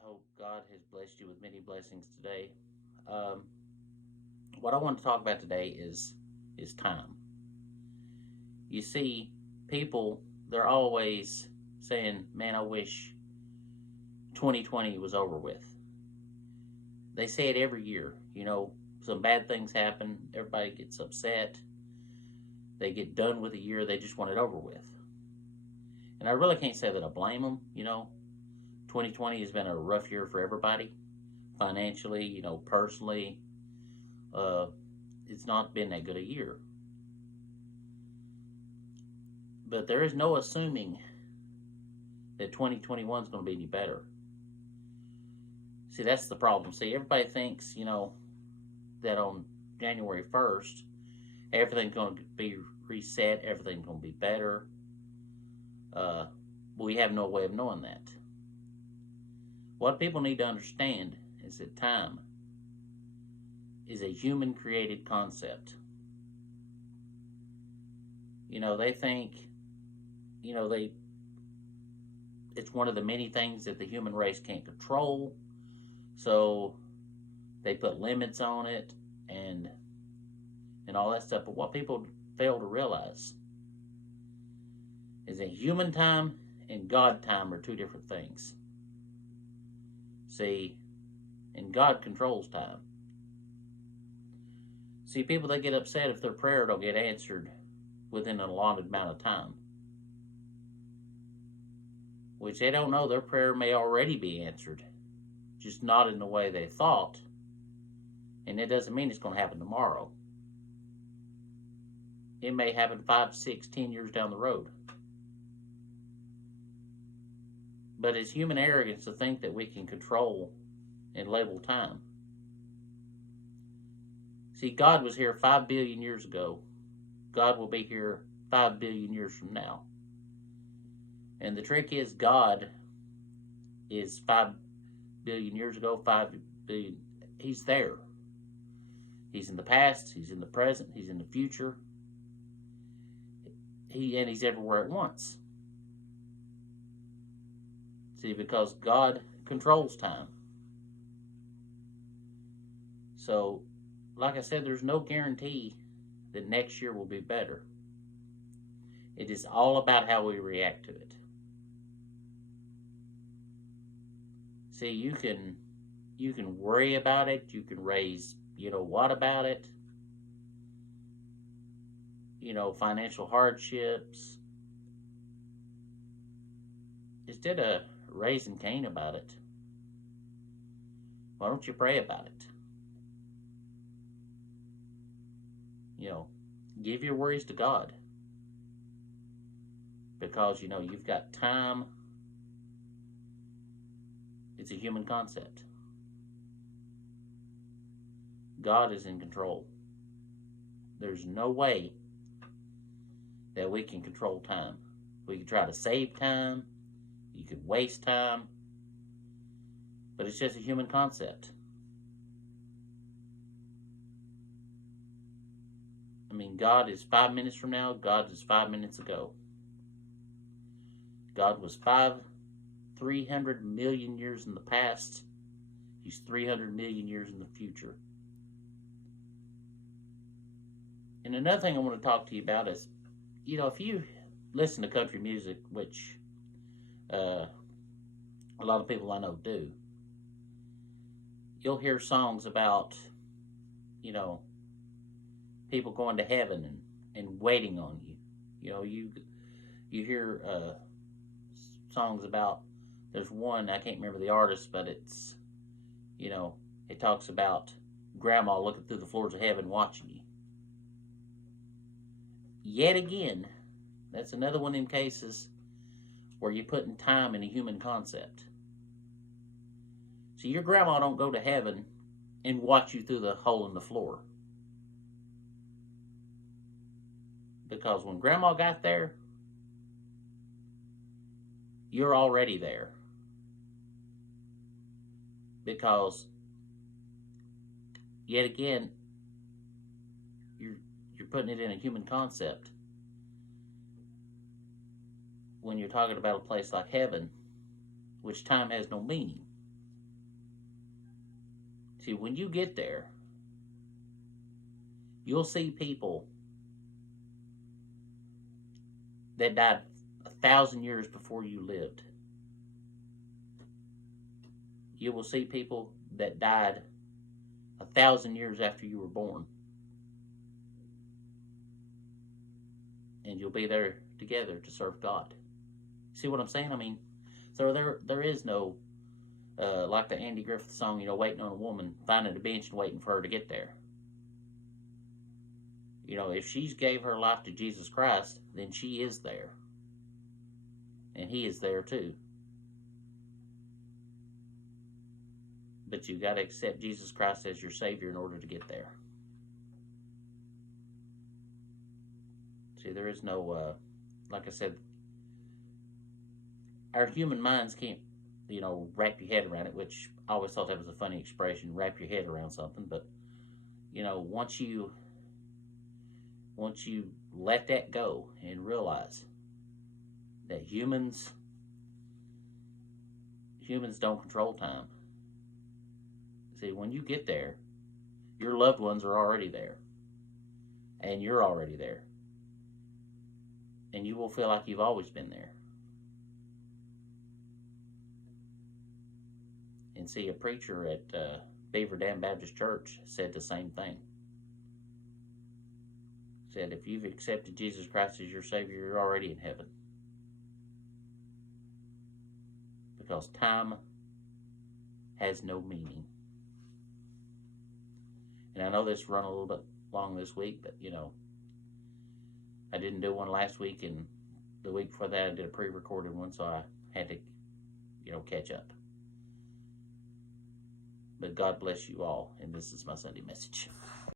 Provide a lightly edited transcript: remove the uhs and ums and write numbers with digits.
I hope God has blessed you with many blessings today. Um, what I want to talk about today is time. You see, people they're always saying, "Man, I wish 2020 was over with." They say it every year. Some bad things happen. Everybody gets upset. They get done with the year. They just want it over with. And I really can't say that I blame them. 2020 has been a rough year for everybody, financially. Personally. Uh, it's not been that good a year. But there is no assuming that 2021 is going to be any better. See, that's the problem. See, everybody thinks, that on January 1st, everything's going to be reset, everything's going to be better. Uh, we have no way of knowing that. What people need to understand is that time is a human created concept. They think, they it's one of the many things that the human race can't control. So they put limits on it and all that stuff. But what people fail to realize is that human time and God time are two different things. See, and God controls time. See, people they get upset if their prayer don't get answered within an allotted amount of time, which they don't know their prayer may already be answered, just not in the way they thought. And it doesn't mean it's going to happen tomorrow. It may happen 5, 6, 10 years down the road. But it's human arrogance to think that we can control and label time. See, God was here 5 billion years ago. God will be here 5 billion years from now. And the trick is, God is 5 billion years ago, 5 billion. He's there. He's in the past, he's in the present, he's in the future. He's everywhere at once. See, because God controls time. So, like I said, there's no guarantee that next year will be better. It is all about how we react to it. See, you can worry about it, you can raise, what about it? Financial hardships. Instead of raising Cain about it, why don't you pray about it? Give your worries to God. Because, you've got time. It's a human concept. God is in control. There's no way that we can control time. We can try to save time. You could waste time. But it's just a human concept. I mean, God is 5 minutes from now. God is 5 minutes ago. God was 300 million years in the past. He's 300 million years in the future. And another thing I want to talk to you about is, if you listen to country music, which a lot of people I know do, you'll hear songs about, people going to heaven and waiting on you. You hear songs about. There's one I can't remember the artist, but it's it talks about grandma looking through the floors of heaven watching you. Yet again, that's another one in cases where you're putting time in a human concept. So your grandma don't go to heaven and watch you through the hole in the floor. Because when grandma got there, you're already there. Because yet again, you're putting it in a human concept. When you're talking about a place like heaven, which time has no meaning. See, when you get there, you'll see people that died 1,000 years before you lived. You will see people that died 1,000 years after you were born. And you'll be there together to serve God. See what I'm saying? I mean, so there is no, like the Andy Griffith song, waiting on a woman, finding a bench and waiting for her to get there. If she gave her life to Jesus Christ, then she is there. And he is there too. But you got to accept Jesus Christ as your Savior in order to get there. See, there is no, like I said, our human minds can't, wrap your head around it, which I always thought that was a funny expression, wrap your head around something. But, once you let that go and realize that humans don't control time. See, when you get there, your loved ones are already there. And you're already there. And you will feel like you've always been there. And see, a preacher at Beaver Dam Baptist Church said the same thing. Said, if you've accepted Jesus Christ as your Savior, you're already in heaven. Because time has no meaning. And I know this run a little bit long this week, but I didn't do one last week, and the week before that I did a pre-recorded one, so I had to, catch up. But God bless you all, and this is my Sunday message.